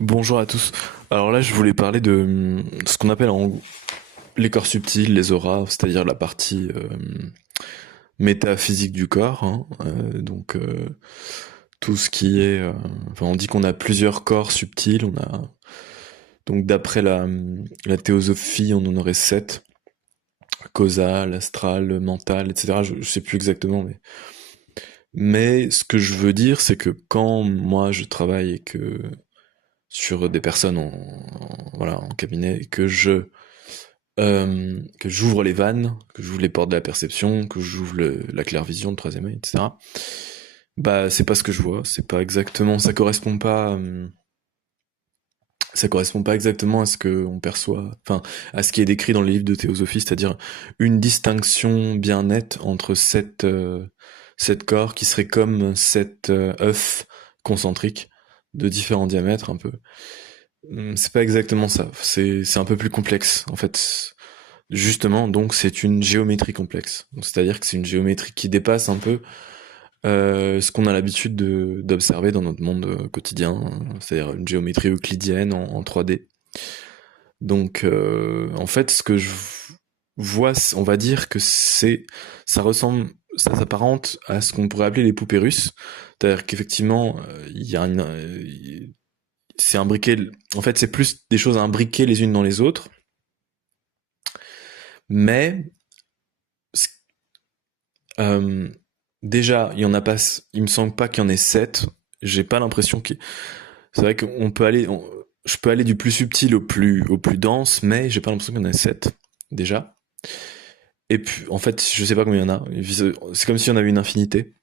Bonjour à tous. Alors là, je voulais parler de ce qu'on appelle les corps subtils, les auras, c'est-à-dire la partie métaphysique du corps, hein. Tout ce qui est, enfin, on dit qu'on a plusieurs corps subtils. On a donc d'après la théosophie, on en aurait sept: causal, astral, mental, etc. Je sais plus exactement, mais ce que je veux dire, c'est que quand moi je travaille et que sur des personnes voilà, en cabinet, et que j'ouvre les vannes, que j'ouvre les portes de la perception, que j'ouvre la clairvision, le troisième œil, etc. Bah, c'est pas ce que je vois, c'est pas exactement, ça correspond pas exactement à ce que on perçoit, enfin, à ce qui est décrit dans les livres de théosophie, c'est-à-dire une distinction bien nette entre sept corps qui seraient comme sept œufs concentriques de différents diamètres un peu. C'est pas exactement ça, c'est un peu plus complexe, en fait. Justement, donc c'est une géométrie complexe. C'est-à-dire que c'est une géométrie qui dépasse un peu ce qu'on a l'habitude d'observer dans notre monde quotidien, hein. C'est-à-dire une géométrie euclidienne en 3D. Donc, en fait, ce que je vois, on va dire que ça ressemble, ça s'apparente à ce qu'on pourrait appeler les poupées russes. C'est-à-dire qu'effectivement, il y a c'est imbriqué. En fait, c'est plus des choses imbriquées les unes dans les autres, mais Euh, déjà, il y en a pas. Il me semble pas qu'il y en ait sept. J'ai pas l'impression que. C'est vrai qu'on peut aller. Je peux aller du plus subtil au plus dense, mais j'ai pas l'impression qu'il y en ait sept déjà. Et puis, en fait, je sais pas combien il y en a. C'est comme s'il y en avait une infinité.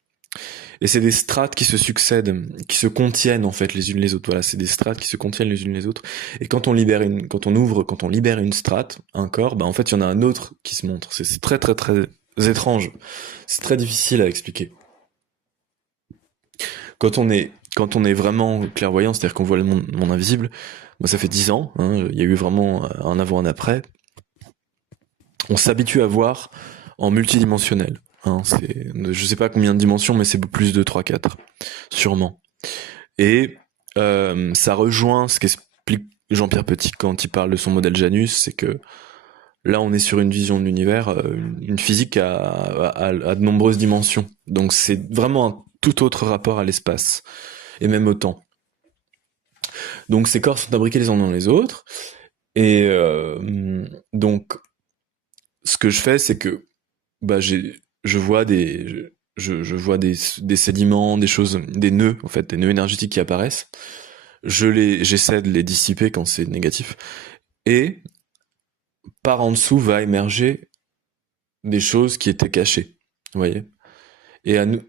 Et c'est des strates qui se succèdent, qui se contiennent en fait les unes les autres. Voilà, c'est des strates qui se contiennent les unes les autres. Et quand on libère une strate, un corps, bah en fait il y en a un autre qui se montre. C'est très très très étrange. C'est très difficile à expliquer. Quand on est vraiment clairvoyant, c'est-à-dire qu'on voit le monde invisible, moi ça fait 10 ans, hein, il y a eu vraiment un avant, un après, on s'habitue à voir en multidimensionnel. Hein, je sais pas combien de dimensions, mais c'est plus de 3, 4, sûrement. Et ça rejoint ce qu'explique Jean-Pierre Petit quand il parle de son modèle Janus, c'est que là on est sur une vision de l'univers, une physique à de nombreuses dimensions. Donc c'est vraiment un tout autre rapport à l'espace, et même au temps. Donc ces corps sont imbriqués les uns dans les autres. Et donc ce que je fais, c'est que bah je vois je vois des sédiments, des choses, des nœuds en fait, des nœuds énergétiques qui apparaissent. J'essaie de les dissiper quand c'est négatif. Et par en dessous va émerger des choses qui étaient cachées. Vous voyez. Et à nous.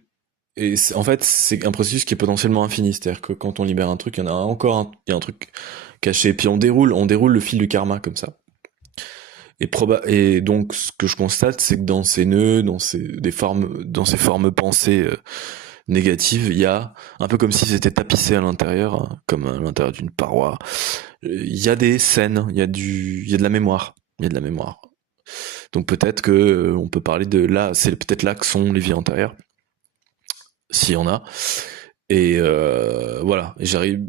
En fait, c'est un processus qui est potentiellement infini. C'est-à-dire que quand on libère un truc, il y en a encore il y a un truc caché. Puis on déroule le fil du karma comme ça. Et donc, ce que je constate, c'est que dans ces nœuds, dans ces formes pensées négatives, il y a un peu comme si c'était tapissé à l'intérieur, hein, comme à l'intérieur d'une paroi. Il y a des scènes, il y a de la mémoire, il y a de la mémoire. Donc peut-être que on peut parler de là, c'est peut-être là que sont les vies antérieures, s'il y en a. Et voilà.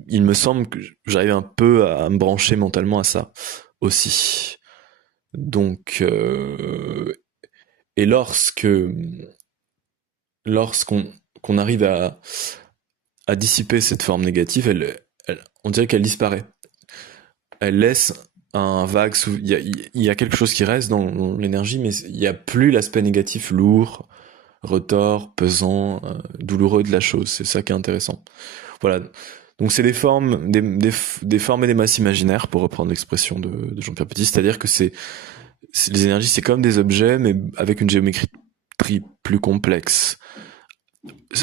Il me semble que j'arrive un peu à me brancher mentalement à ça aussi. Donc, et lorsqu'on qu'on arrive à dissiper cette forme négative, on dirait qu'elle disparaît. Elle laisse un vague il y a quelque chose qui reste dans l'énergie, mais il n'y a plus l'aspect négatif lourd, retors, pesant, douloureux de la chose. C'est ça qui est intéressant. Voilà. Donc c'est des formes, des formes et des masses imaginaires, pour reprendre l'expression de Jean-Pierre Petit, c'est-à-dire que les énergies, c'est comme des objets, mais avec une géométrie plus complexe.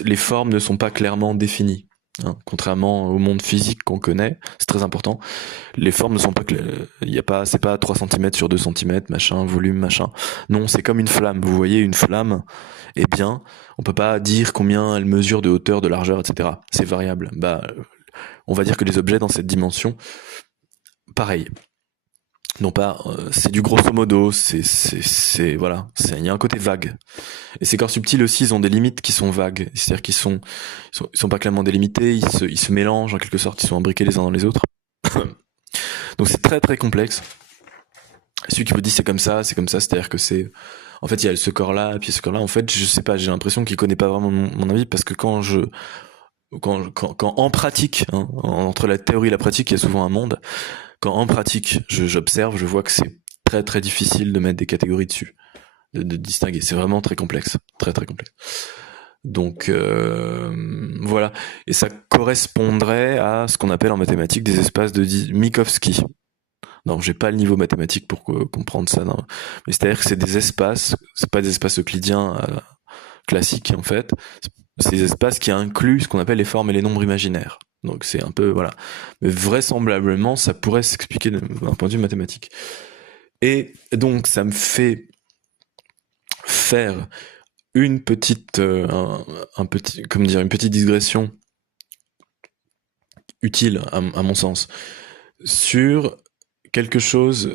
Les formes ne sont pas clairement définies, hein. Contrairement au monde physique qu'on connaît, c'est très important. Les formes ne sont pas claires. C'est pas 3 cm sur 2 cm, machin, volume, machin. Non, c'est comme une flamme. Vous voyez une flamme, eh bien, on peut pas dire combien elle mesure de hauteur, de largeur, etc. C'est variable. Bah, on va dire que les objets dans cette dimension, pareil. non pas, c'est du grosso modo, voilà, il y a un côté vague. Et ces corps subtils aussi, ils ont des limites qui sont vagues, c'est-à-dire ils sont pas clairement délimités, ils se mélangent en quelque sorte, ils sont imbriqués les uns dans les autres. Donc c'est très très complexe. Celui qui vous dit c'est comme ça, c'est-à-dire que en fait il y a ce corps-là, puis ce corps-là, en fait je sais pas, j'ai l'impression qu'il connaît pas vraiment mon avis, parce que quand en pratique, hein, entre la théorie et la pratique, il y a souvent un monde. Quand en pratique, j'observe, je vois que c'est très très difficile de mettre des catégories dessus, de distinguer. C'est vraiment très complexe, très très complexe. Donc voilà, et ça correspondrait à ce qu'on appelle en mathématiques des espaces de Minkowski. Non, j'ai pas le niveau mathématique pour comprendre ça. Non. Mais c'est-à-dire que c'est des espaces, c'est pas des espaces euclidiens classiques en fait. C'est des espaces qui incluent ce qu'on appelle les formes et les nombres imaginaires. Donc c'est un peu voilà. Mais vraisemblablement, ça pourrait s'expliquer d'un point de vue mathématique. Et donc ça me fait faire une petite, un petit, comment dire, une petite digression utile à mon sens sur quelque chose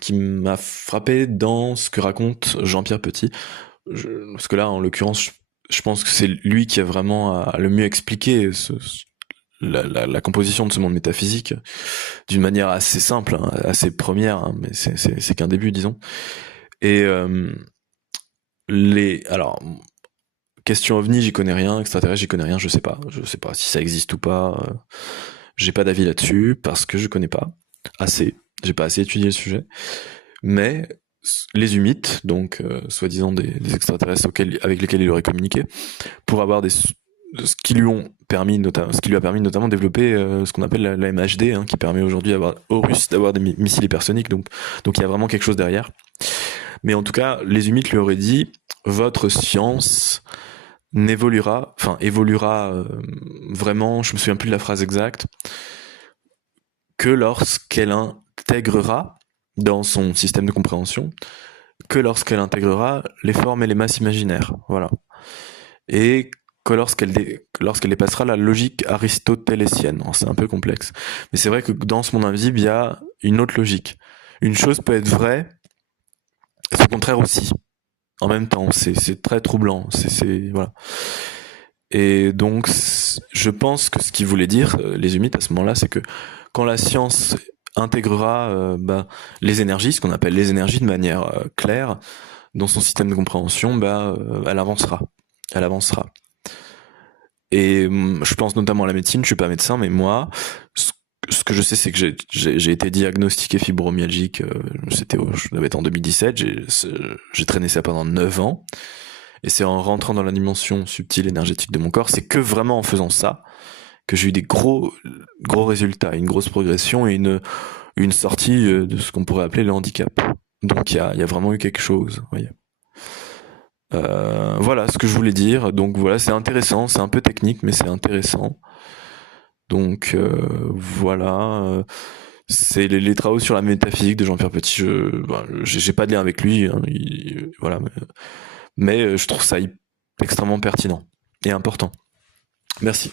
qui m'a frappé dans ce que raconte Jean-Pierre Petit. Parce que là, en l'occurrence, je pense que c'est lui qui a vraiment le mieux expliqué la composition de ce monde métaphysique d'une manière assez simple, hein, assez première, hein, mais c'est qu'un début, disons. Et alors, question ovni, j'y connais rien, extraterrestre, j'y connais rien, je sais pas si ça existe ou pas. J'ai pas d'avis là-dessus parce que je connais pas assez, j'ai pas assez étudié le sujet. Mais les humites, donc soi-disant des extraterrestres avec lesquels il aurait communiqué, pour avoir ce qui lui a permis notamment de développer ce qu'on appelle la MHD, hein, qui permet aujourd'hui aux Russes d'avoir des missiles hypersoniques. Donc il y a vraiment quelque chose derrière. Mais en tout cas, les humites lui auraient dit votre science évoluera vraiment, je me souviens plus de la phrase exacte, que lorsqu'elle intégrera dans son système de compréhension, que lorsqu'elle intégrera les formes et les masses imaginaires, voilà. Et que lorsqu'elle dépassera la logique aristotélésienne. C'est un peu complexe. Mais c'est vrai que dans ce monde invisible, il y a une autre logique. Une chose peut être vraie, et son contraire aussi. En même temps, c'est très troublant. Voilà. Et donc, je pense que ce qu'il voulait dire, les humites, à ce moment-là, c'est que quand la science intégrera les énergies, ce qu'on appelle les énergies de manière claire, dans son système de compréhension, elle avancera. Elle avancera. Et je pense notamment à la médecine, je suis pas médecin, mais moi, ce que je sais, c'est que j'ai été diagnostiqué fibromyalgique, je devais être en 2017, j'ai traîné ça pendant 9 ans. Et c'est en rentrant dans la dimension subtile énergétique de mon corps, c'est que vraiment en faisant ça, que j'ai eu des gros résultats, une grosse progression et une sortie de ce qu'on pourrait appeler le handicap. Donc il y a vraiment eu quelque chose, vous voyez. Voilà ce que je voulais dire. Donc voilà, c'est intéressant, c'est un peu technique, mais c'est intéressant. Donc voilà, c'est les travaux sur la métaphysique de Jean-Pierre Petit. J'ai pas de lien avec lui, hein, voilà, mais je trouve ça extrêmement pertinent et important. Merci.